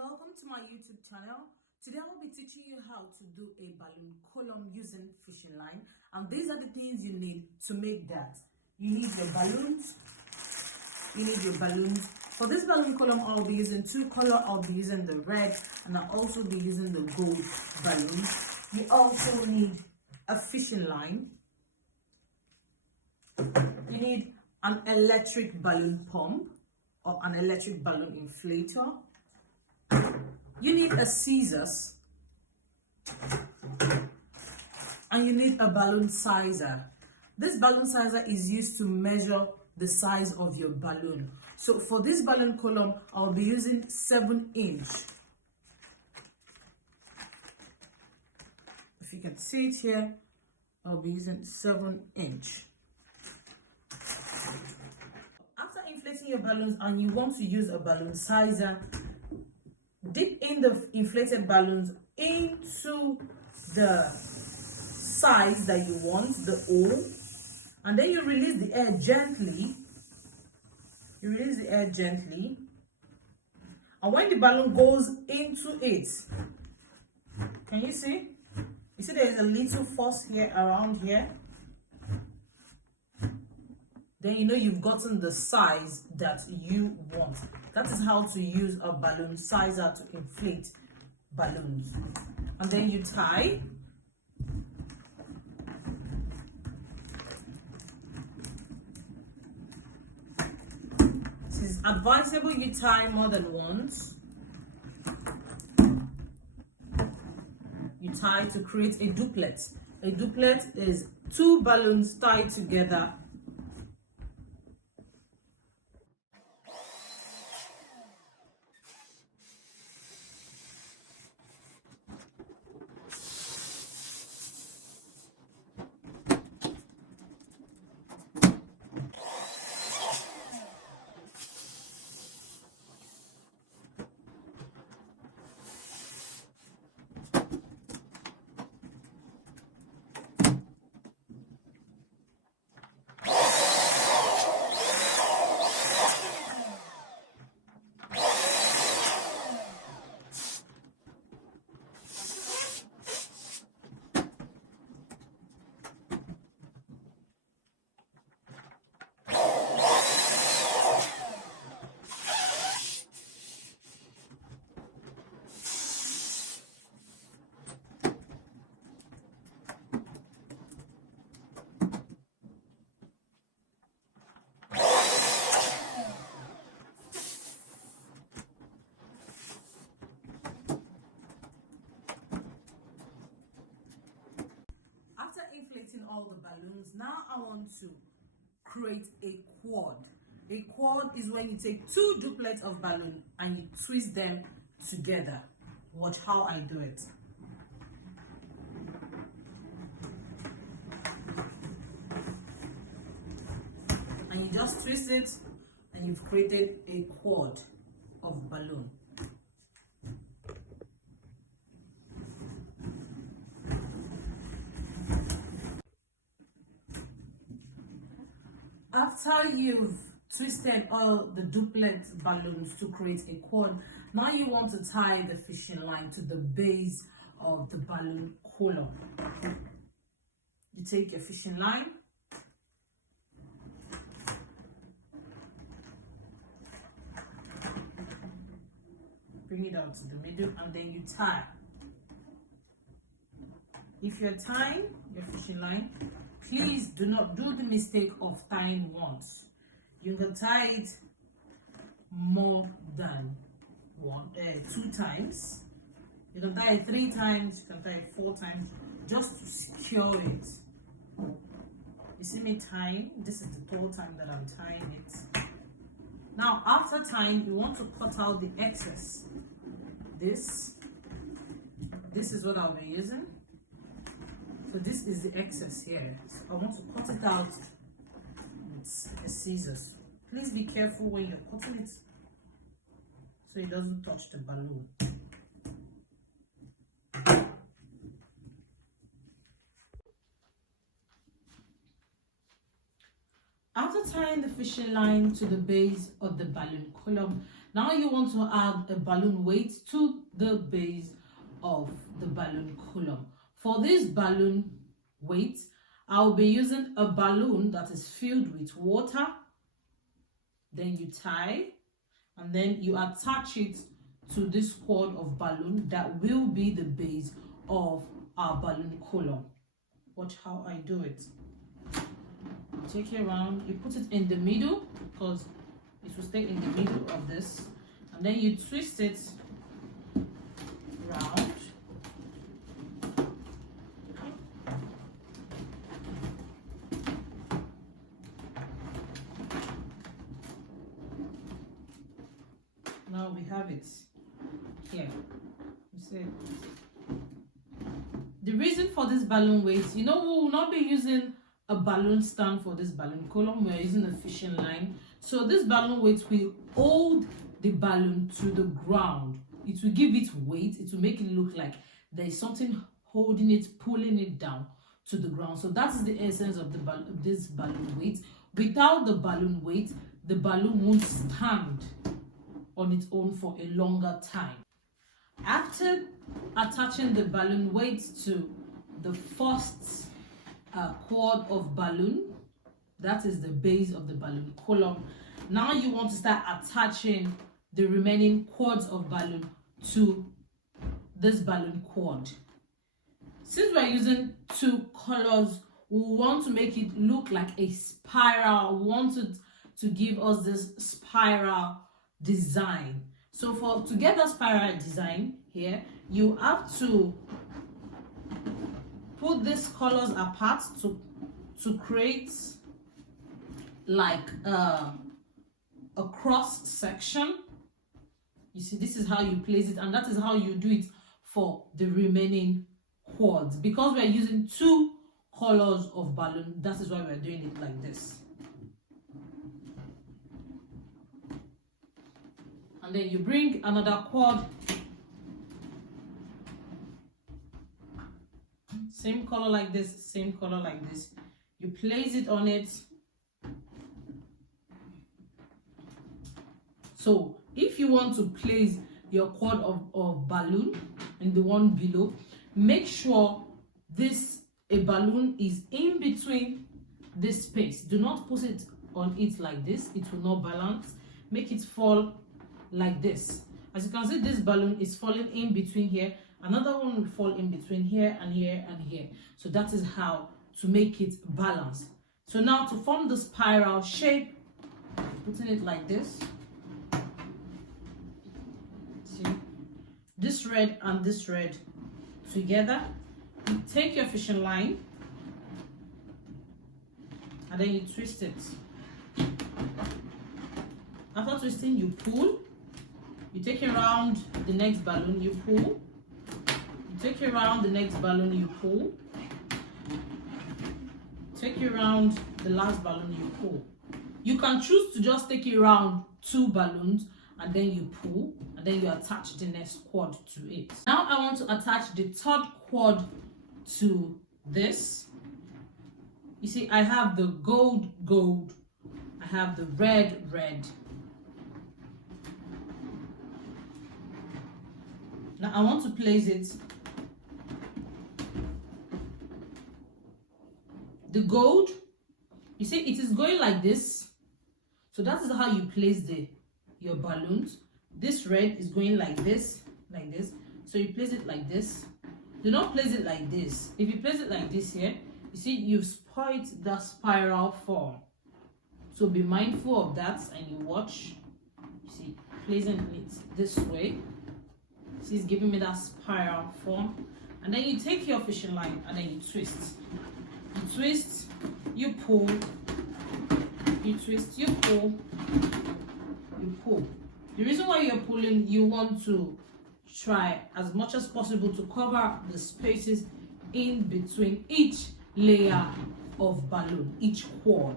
welcome to my YouTube channel. Today I will be teaching you how to do a balloon column using fishing line, and these are the things you need to make that. You need your balloons. For this balloon column, I'll be using two colors. I'll be using the red and I'll also be using the gold balloon. You also need a fishing line. You need an electric balloon pump or an electric balloon inflator. You need a scissors, and you need a balloon sizer. This balloon sizer is used to measure the size of your balloon. So for this balloon column, I'll be using 7-inch. If you can see it here, I'll be using 7-inch. After inflating your balloons and you want to use a balloon sizer, dip in the inflated balloons into the size that you want, the hole, and then you release the air gently. And when the balloon goes into it, can you see? You see there is a little force here around here. Then you know you've gotten the size that you want. That is how to use a balloon sizer to inflate balloons. And then you tie. It is advisable you tie more than once. You tie to create a duplet. A duplet is two balloons tied together. After inflating all the balloons, now I want to create a quad. A quad is when you take two duplets of balloon and you twist them together. Watch how I do it. And you just twist it and you've created a quad of balloon. After you've twisted all the duplet balloons to create a quad, now you want to tie the fishing line to the base of the balloon column. You take your fishing line, bring it out to the middle, and then you tie. If you're tying your fishing line, please do not do the mistake of tying once. You can tie it more than two times. You can tie it 3 times, you can tie it 4 times, just to secure it. You see me tying? This is the 3rd time that I'm tying it. Now, after tying, you want to cut out the excess. This is what I'll be using. So this is the excess here. So I want to cut it out with a scissors. Please be careful when you're cutting it so it doesn't touch the balloon. After tying the fishing line to the base of the balloon column, Now you want to add a balloon weight to the base of the balloon column. For this balloon weight, I'll be using a balloon that is filled with water. Then you tie, and then you attach it to this cord of balloon that will be the base of our balloon column. Watch how I do it. Take it around, you put it in the middle because it will stay in the middle of this, and then you twist it round. Now we have it here. You see, the reason for this balloon weight, we will not be using a balloon stand for this balloon column. We are using a fishing line. So this balloon weight will hold the balloon to the ground. It will give it weight. It will make it look like there is something holding it, pulling it down to the ground. So that is the essence of this balloon weight. Without the balloon weight, the balloon won't stand on its own for a longer time. After attaching the balloon weight to the first cord of balloon, that is the base of the balloon column, now you want to start attaching the remaining cords of balloon to this balloon cord. Since we're using two colors, we want to make it look like a spiral. We want it to give us this spiral design. So to get the spiral design here, you have to put these colors apart to create like a cross section. You see, this is how you place it, and that is how you do it for the remaining cords. Because we're using two colors of balloon, that is why we're doing it like this. And then you bring another cord, same color like this, same color like this. You place it on it. So if you want to place your cord of balloon in the one below, make sure a balloon is in between this space. Do not put it on it like this. It will not balance. Make it fall like this. As you can see, this balloon is falling in between here. Another one will fall in between here and here and here. So that is how to make it balance. So now to form the spiral shape, putting it like this. See, this red and this red together. You take your fishing line and then you twist it. After twisting, you pull. You take it around the next balloon, you pull. You take it around the next balloon, you pull. Take it around the last balloon, you pull. You can choose to just take it around two balloons and then you pull, and then you attach the next cord to it. Now I want to attach the third cord to this. You see, I have the gold, I have the red. Now I want to place it. The gold, you see, it is going like this. So that is how you place your balloons. This red is going like this. So you place it like this. Do not place it like this. If you place it like this here, you see, you've spoiled the spiral form. So be mindful of that and you watch. You see, placing it this way. See, it's giving me that spiral form. And then you take your fishing line and then you twist. You twist, you pull, you twist, you pull, you pull. The reason why you're pulling, you want to try as much as possible to cover the spaces in between each layer of balloon, each cord.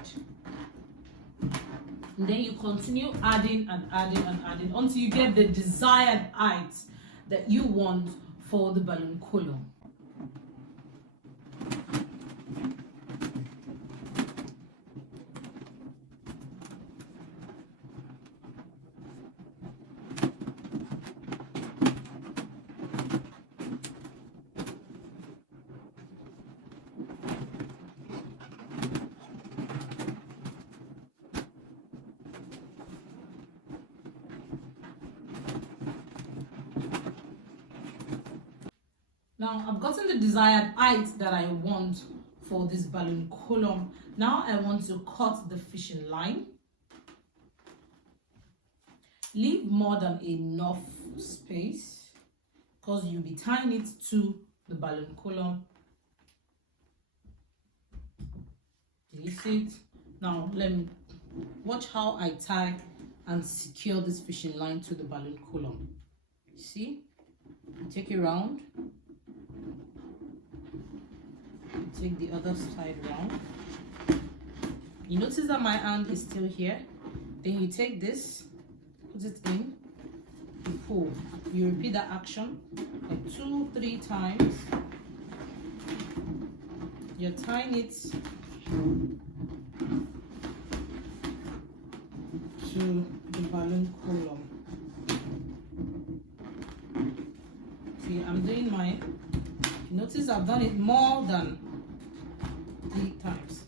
And then you continue adding and adding until you get the desired height that you want for the balloon column. Now I've gotten the desired height that I want for this balloon column. Now I want to cut the fishing line. Leave more than enough space because you'll be tying it to the balloon column. Do you see it? Now let me watch how I tie and secure this fishing line to the balloon column. See? You take it round. You take the other side round. You notice that my hand is still here. Then you take this, put it in, you pull. You repeat that action like 2-3 times. You're tying it to the balloon column. See, I'm doing mine. Notice I've done it more than 3 times.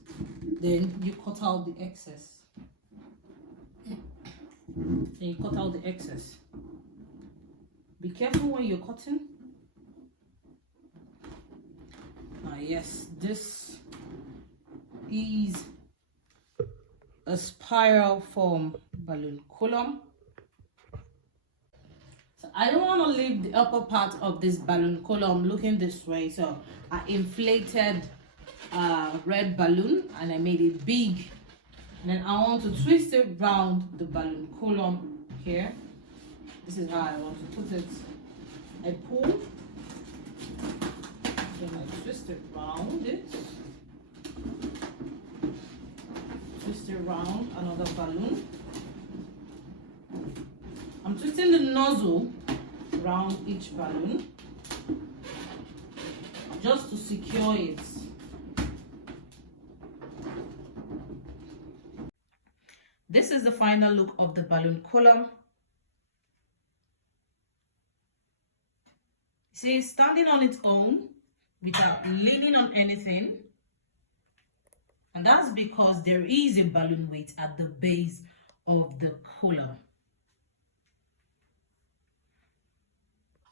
Then you cut out the excess. Then you cut out the excess. Be careful when you're cutting. Yes, this is a spiral form balloon column. So I don't want to leave the upper part of this balloon column looking this way, so I inflated red balloon and I made it big. And then I want to twist it round the balloon column here. This is how I want to put it. I pull, then I twist it round it. Twist it round another balloon. I'm twisting the nozzle around each balloon just to secure it. This is the final look of the balloon column. See, it's standing on its own without leaning on anything. And that's because there is a balloon weight at the base of the column.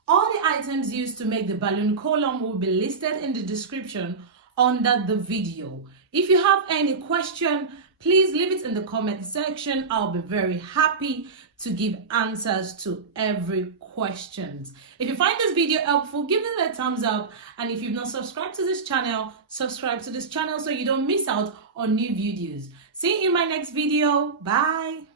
All the items used to make the balloon column will be listed in the description under the video. If you have any question, please leave it in the comment section. I'll be very happy to give answers to every question. If you find this video helpful, give it a thumbs up. And if you've not subscribed to this channel, subscribe to this channel so you don't miss out on new videos. See you in my next video. Bye.